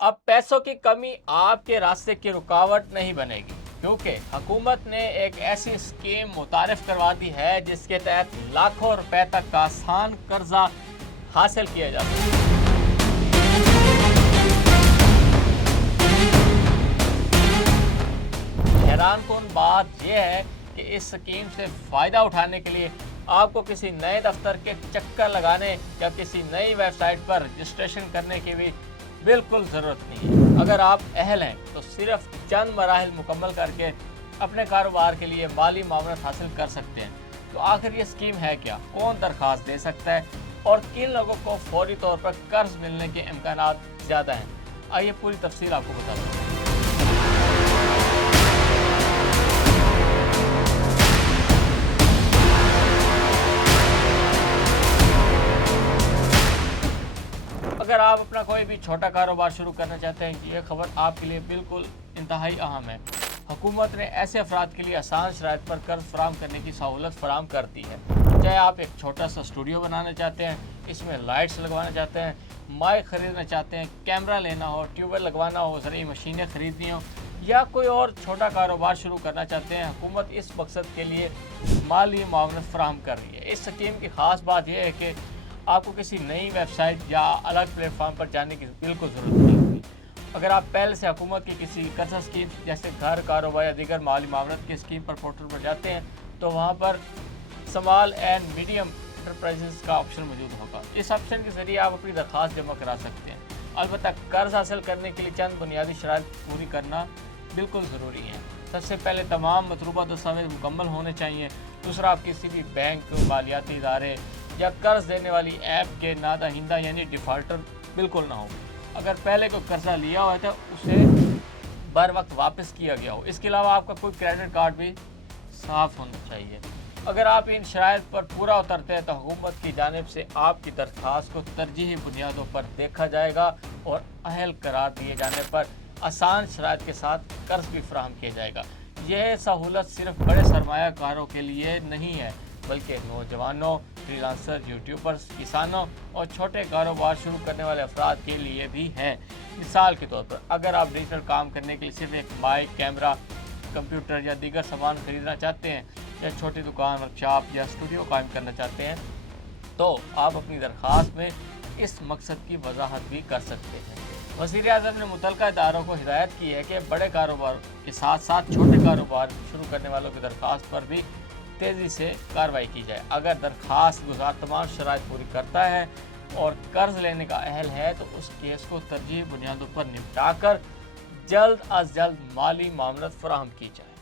अब पैसों की कमी आपके रास्ते की रुकावट नहीं बनेगी, क्योंकि हुकूमत ने एक ऐसी स्कीम मुतारिफ करवा दी है जिसके तहत लाखों रुपए तक का आसान कर्जा हासिल किया जा सकता है। हैरानकुन बात यह है कि इस स्कीम से फ़ायदा उठाने के लिए आपको किसी नए दफ्तर के चक्कर लगाने या किसी नई वेबसाइट पर रजिस्ट्रेशन करने की भी बिल्कुल ज़रूरत नहीं है। अगर आप अहल हैं तो सिर्फ चंद मराहिल मुकम्मल करके अपने कारोबार के लिए माली मामलात हासिल कर सकते हैं। तो आखिर ये स्कीम है क्या, कौन दरख्वास्त दे सकता है और किन लोगों को फौरी तौर पर कर्ज मिलने के इम्कानात ज़्यादा हैं, आइए पूरी तफसील आपको बता दूँ। अगर आप अपना कोई भी छोटा कारोबार शुरू करना चाहते हैं, ये खबर आपके लिए बिल्कुल इंतहाई अहम है। हुकूमत ने ऐसे अफराद के लिए आसान शराइत पर कर्ज फराहम करने की सहूलत फराहम कर दी है। चाहे आप एक छोटा सा स्टूडियो बनाना चाहते हैं, इसमें लाइट्स लगवाना चाहते हैं, माइक ख़रीदना चाहते हैं, कैमरा लेना हो, ट्यूबवेल लगवाना हो, ज़रूरी मशीनें ख़रीदनी हो या कोई और छोटा कारोबार शुरू करना चाहते हैं, हुकूमत इस मकसद के लिए माली मामलात फराहम कर रही है। इस स्कीम की ख़ास बात यह है कि आपको किसी नई वेबसाइट या अलग प्लेटफॉर्म पर जाने की बिल्कुल ज़रूरत नहीं होगी। अगर आप पहले से हुकूमत की किसी कर्जा स्कीम जैसे घर, कारोबार या दीगर माली मामलात की स्कीम पर पोर्टल पर जाते हैं तो वहाँ पर स्मॉल एंड मीडियम इंटरप्राइजेस का ऑप्शन मौजूद होगा। इस ऑप्शन के ज़रिए आप अपनी दरख्वास्त जमा करा सकते हैं। अलबत्ता कर्ज हासिल करने के लिए चंद बुनियादी शराइत पूरी करना बिल्कुल ज़रूरी है। सबसे पहले तमाम मतलूबा दस्तावेज़ मुकम्मल होने चाहिए। दूसरा, आप किसी भी बैंक, मालियाती इदारे या कर्ज देने वाली ऐप के नादहिंदा यानी डिफ़ॉल्टर बिल्कुल ना हो। अगर पहले कोई कर्जा लिया हुआ है तो उसे बर वक्त वापस किया गया हो। इसके अलावा आपका कोई क्रेडिट कार्ड भी साफ़ होना चाहिए। अगर आप इन शराइत पर पूरा उतरते हैं तो हुकूमत की जानिब से आपकी दरख्वास्त को तरजीही बुनियादों पर देखा जाएगा और अहल करार दिए जाने पर आसान शराइत के साथ कर्ज भी फराहम किया जाएगा। यह सहूलत सिर्फ बड़े सरमायाकारों के लिए नहीं है, बल्कि नौजवानों, फ्रीलांसर, यूट्यूबर्स, किसानों और छोटे कारोबार शुरू करने वाले अफराद के लिए भी है। मिसाल के तौर पर, अगर आप डिजिटल काम करने के लिए सिर्फ एक माइक, कैमरा, कंप्यूटर या दीगर सामान खरीदना चाहते हैं या छोटी दुकान, वर्कशॉप या स्टूडियो कायम करना चाहते हैं तो आप अपनी दरख्वास्त में इस मकसद की वजाहत भी कर सकते हैं। वज़ीर-ए-आज़म ने मुतल्लिका इदारों को हिदायत की है कि बड़े कारोबार के साथ साथ छोटे कारोबार शुरू करने वालों की दरख्वास्त पर भी तेज़ी से कार्रवाई की जाए। अगर दरख्वास्त गुज़ार तमाम शराइत पूरी करता है और कर्ज लेने का अहल है तो उस केस को तरजीही बुनियादों पर निपटा कर जल्द अज जल्द माली मामलात फराहम की जाए।